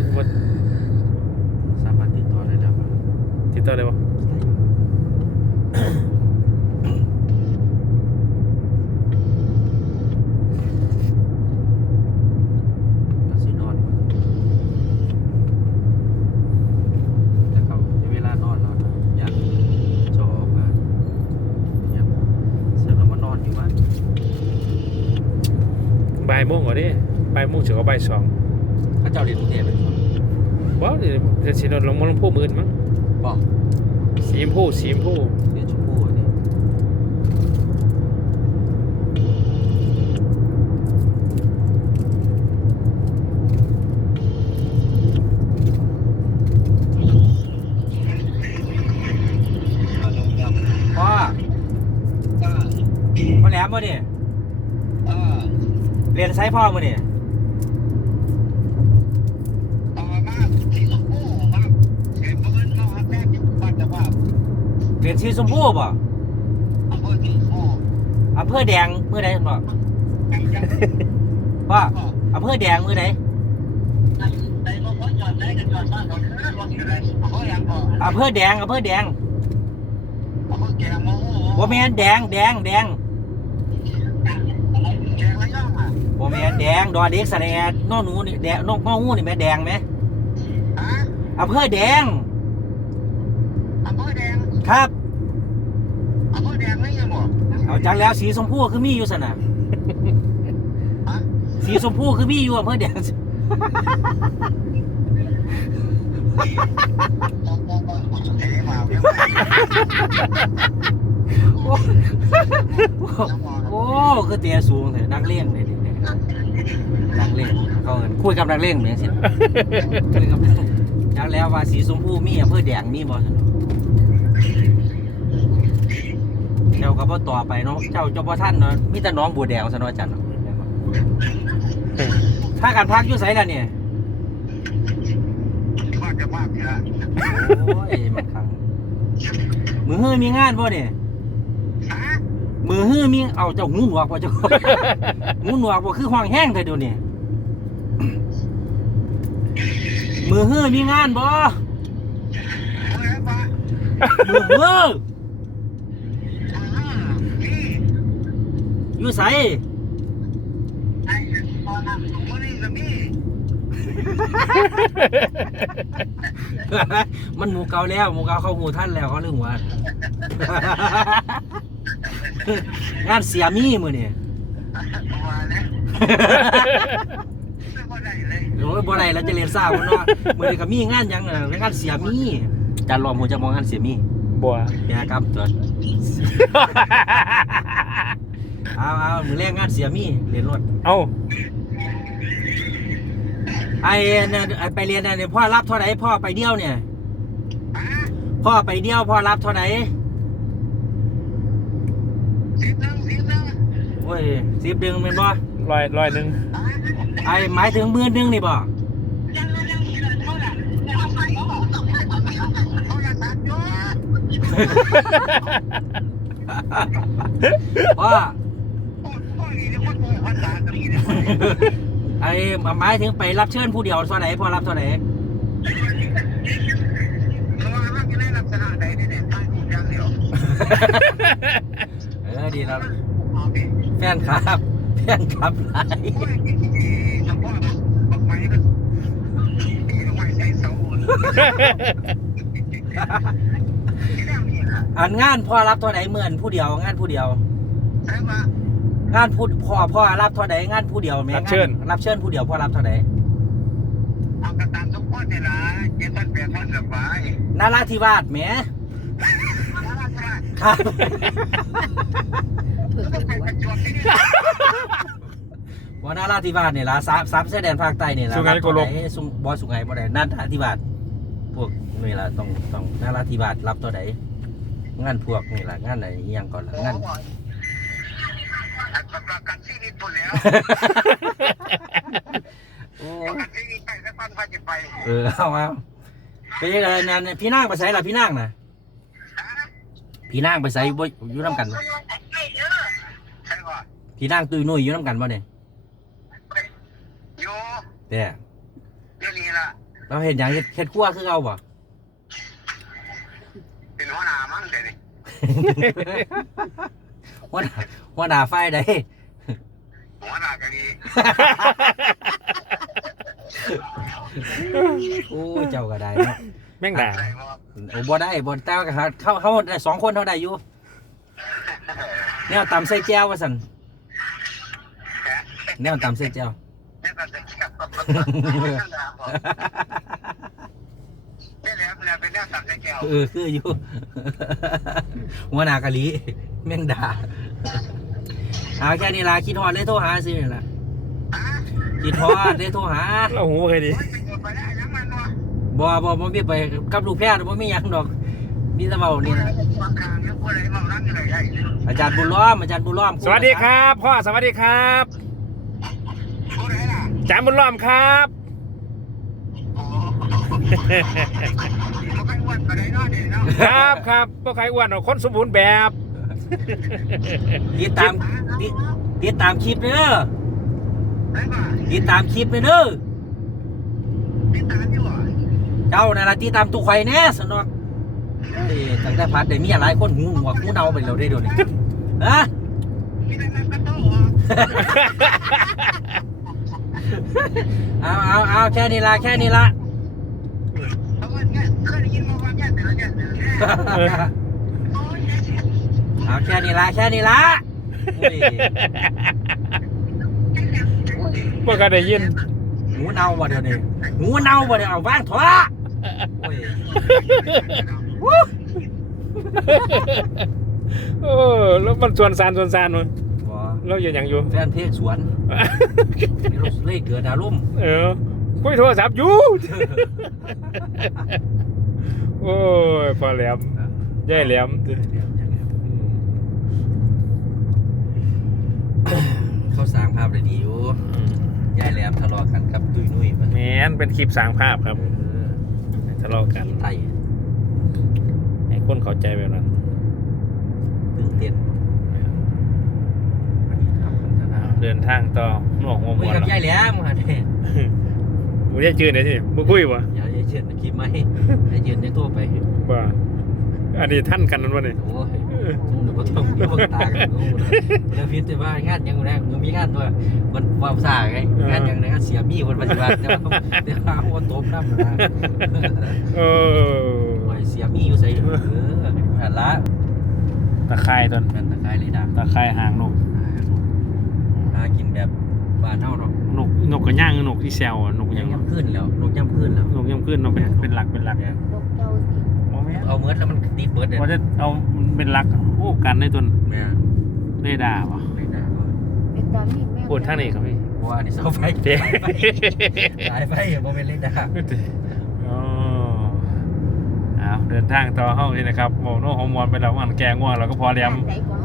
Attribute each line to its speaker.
Speaker 1: ว่า
Speaker 2: สามารถติดต่อได้แล้วครับ
Speaker 1: ติดต่อได้ปะ
Speaker 2: ตัดสินอนแต่เขาเวลานอนเรานะอยากจะออกมาอยากเสร็จแล้วมานอนอยู่บ้าน
Speaker 1: บ่ายโมงเหรอดิบ่ายโมงถึงบ่ายสอง
Speaker 2: เขาเจ้าเรียนกรุงเทพเลย
Speaker 1: ว้าวเดี๋ยวจะสีนนลงมาลงพูมืดมั้ง
Speaker 2: บอก
Speaker 1: สีชมพูสีชมพู
Speaker 2: เรียนชมพู่นี่พ่อมาแหลมมาดิเรียนไซส์พ่อมาดิเรียนชีชมพู่ป่ะอำเภอแดงเมื่อใดบอกว่าอำเภอแดงเมื่อใดอำเภอแดงว่าแม่นแดงว่าแม่นแดงดอเด็กแสดงน้องหนูนี่แดงน้องงูนี่แม่แดงไหมอำเภอแดงครับเอาจังแล้วสีชมพูคือมีอยู่สนะสีชมพูคือมีอยู่อำเภอแดงโอ้คือเตี้ยสูงเลยนักเลี้ยงเลยนักเลี้ยงเขาคุยกับนักเลี้ยงเหมือนสิคุยกับจังแล้วว่าสีชมพูมีอำเภอแดงมีบ่เจ้าก็บ่ต่อไปเนาะเจ้าบ่ท่านเนาะมีแต่น้องบัวแดงซะเนาะจันเนาะถ้ากันพักอยู่ไสล่ะเนี่ยโอ้ยมันขังมือฮื้อมีงานบ่เนี่ยมือฮื้อมีเอาเจ้าหูหนวกบ่เจ้าหูหนวกบ่คือห้องแห้งเถอะเดี๋ยวนี้มือฮื้อมีงานบ่มือฮื้ออยู่ไสมันหมูเก่าแล้วหมูเก่าเข้าหมูท่านแล้วเขาเรื่องว่างานเสียมีมือนี่โอ้ยบ่ได้แล้วจะเรียนซ่าบ่เนาะมือนี่ก็มีงานยังงานเสียมีจันรอหมูจะมองงานเสียมี
Speaker 1: บัว
Speaker 2: เนี่ยครับตัวเอามือแรกงานเสียมีเรียนรถ
Speaker 1: เอา
Speaker 2: ไอ้ไปเรียนเนี่ยพ่อรับเท่าไหร่พ่อไปเดียวเนี่ยพ่อไปเดียวพ่อรับเท่าไหร่10โอ้ย10ดึงเป็นบ่
Speaker 1: ร้อยหนึ่ง
Speaker 2: ไอ้หมายถึง10,000นี่บ่พ่อไอ้หมายถึงไปรับเชิญผู้เดียวเท่าไหร่พอรับเท่าไหร่ดีแล้วแฟนครับหลายอันงานพ่อรับเท่าไหร่เหมือนผู้เดียวงานผู้เดียวงานพ่อรับเท่าไหร่งานผู้เดียวแม่รับเชิญผู้เดียวพ่อรับเท่าไหร่เอากระตามทุกคนนี่ละ7,000-8,000สบายนาราธิวาสแหมครับว่านาราธิวาสนี่ละ3ชายแดนภาคใต้นี่ละ
Speaker 1: สุไหงโกลก
Speaker 2: บ่สุไหงบ่ได้นาราธิวาสพวกนี่ละต้องนาราธิวาสรับเท่าไหร่งานพวกนี่ละงานไหนยังก่อนละงานประกันชีวิตพุ่นแล้วประกันชีวิตไปสักพันพาจะไปเอาเป็นยังไงนั่นพี่นางไปใส่ล่ะพี่นางน่ะพี่นางไปใส่บ่อยู่น้ำกันพี่นางตุยนุ่ยอยู่น้ำกันบ่เนี่ยอยู่เดี๋ยวนี่ล่ะเราเห็นอย่างเห็ดขั้วคือเอาบ่
Speaker 3: เป็นหัวหน้ามั้งเดี๋ยวนี้
Speaker 2: หัวหน้าไฟใด
Speaker 3: หัวหน้าก็ดี
Speaker 2: โอ้เจ้าก็ได้เนาะ
Speaker 1: แม่งด่า
Speaker 3: ใส่บ่
Speaker 2: โอ้บ่ได้บ่แต่ว่าเขาได้2คนเท่าได้อยู่แนวตำใส่แก้วว่าซั่นแนวตำใส่แก้ว
Speaker 3: เนี่ยก็จะเกี่ยวเนี่ยแหละเนี่ยเป็นแนวสับใส่แก้ว
Speaker 2: คืออยู่ หัวหน้ากะลีแม่งด่าเอาแค่นี้ล่ะคิดฮอดเลยโทรหาซื่อนี่ล่ะคิดฮอดเลยโทรหา
Speaker 1: เราหูบ่เคยดี
Speaker 3: โอ้ยไปได้ยังมันบ่
Speaker 2: บ่มีไปกับลูกแพทย์บ่มีหยังดอกมีแต่เว้านี่ล่ะ
Speaker 3: ความกลางเนี่ยผู้ใดมานั่งอยู่ไหนได้
Speaker 2: อาจารย์บุญล้อม
Speaker 1: สวัสดีครับพ่อสวัสดีครับ
Speaker 3: ผู้ใดล่ะ
Speaker 1: จามบุญล้อมครับ
Speaker 3: โอ้มันก็อ้วนไปได้เนาะเดี๋ยวเนาะ
Speaker 1: ครับครับบ่ใครอ้วนหรอกคนสมบูรณ์แบบ
Speaker 2: ติดตามติดตามคลิปเด้อ
Speaker 3: ได้ป่ะ
Speaker 2: ติดตามคลิปเด้อ
Speaker 3: ติดตามอยู่อ่ะ
Speaker 2: เจ้านั่นล่ะติดตามตุกไข่แน่สนอกเอ้ยตั้งแต่พัดได้มีหลายคนหูหนวกหูเนาไปแล้วได้เดี๋ยวนี้ฮะ
Speaker 3: มีแต่นั่นก็โตอ่ะ
Speaker 2: เอาแค่นี้ละ
Speaker 3: เพราะว่าเนี่ยเคยได้ยินมาว่าเนี่ยเดี๋ยวเนี่ยเดี๋ยวเนี่ยโอ้ยเนี่ย
Speaker 2: เอาแค่นี้ละโอ้ย
Speaker 1: บ่ก็ได้ยิน
Speaker 2: หูเนาบ่เดี๋ยวนี้หูเนาบ่เดี๋ยวเอาบ้างเถอะโอ้ย
Speaker 1: เออแล้วมันส่วนซานมัน
Speaker 2: บ่
Speaker 1: เราอยู่อย่างอยู่
Speaker 2: แฟนเพลงสวนมีรถเลยเกิดอารมณ์
Speaker 1: เออคุยโทรศัพท์อยู่ โอ้ยพอแหลมย่ายแหลม
Speaker 2: เขาสร้างภาพได้ดีอยู่ยายแหลมทะเลาะกันกับตุ้ยนุ้ยมัน
Speaker 1: แมนเป็นคลิปสร้างภาพครับทะเลาะกัน
Speaker 2: ไทย
Speaker 1: ให้คนเข้าใจแบบนั้น
Speaker 2: ตื่นเต้นอันนี้ครับพัฒนา
Speaker 1: เดินทางต่อหน่วงหัวหม
Speaker 2: คุย
Speaker 1: วน
Speaker 2: กับ
Speaker 1: แล้ว
Speaker 2: ยายแหลมฮะเนี่ย
Speaker 1: มึงได้จืดเลยสิมึงคุยวะ
Speaker 2: ยายเชิญคลิปไหมยายเชิญในตัวไป
Speaker 1: ว่าอันนี้ท่านกันนั่นวะเนี่ย
Speaker 2: โอ้ยทุ่งหนูก็ต้องมีพวกตากันกูแล้วพิจารณางานยังแรงมึงมีงานด้วยมันความสาไงงานยังไงงานเสียมีวันปฏิบัติเดี๋ยวเอาโตบน้ำนะ
Speaker 1: เออ
Speaker 2: โอ้ยเสียมีอยู่ใส่หันละ
Speaker 1: ตะไคร้ต้น
Speaker 2: เป็นตะไคร้เลยนะ
Speaker 1: ตะไคร้หางนก
Speaker 2: หากินแบบบ้านเท่าเนาะ
Speaker 1: นกกระย่างนกที่แซวอะนก
Speaker 2: ยั
Speaker 1: ยัง ง
Speaker 2: ย่ำขึ้นแล้วนกย่ำขึ้นแล้ว
Speaker 1: นกยังขึ้นนกเป็นหลักเป็นหลัก
Speaker 4: นกเจ้าสิ
Speaker 1: โอ้แม่
Speaker 2: เอาเมือดแล้วมันติดเบิร์ดเลย
Speaker 1: ว่าจะเอาเป็นหลักโอ้กันในต้น
Speaker 2: แม่
Speaker 1: เรดาร์วะ
Speaker 2: ไม่ได้
Speaker 4: เป็นตามนี่แม่
Speaker 1: ปวดทางนี้ครับพี่
Speaker 2: เพราะว่านี่เสาไฟ
Speaker 1: เจ๊
Speaker 2: สายไฟโมเป็นเล็กนะ
Speaker 1: อ๋อเอาเดินทางต่อห้องนี่นะครับโมโนฮอร์โมนไปแล้วอันแกง่วงเราก็พอเลี้ยม
Speaker 4: ไหนก่อน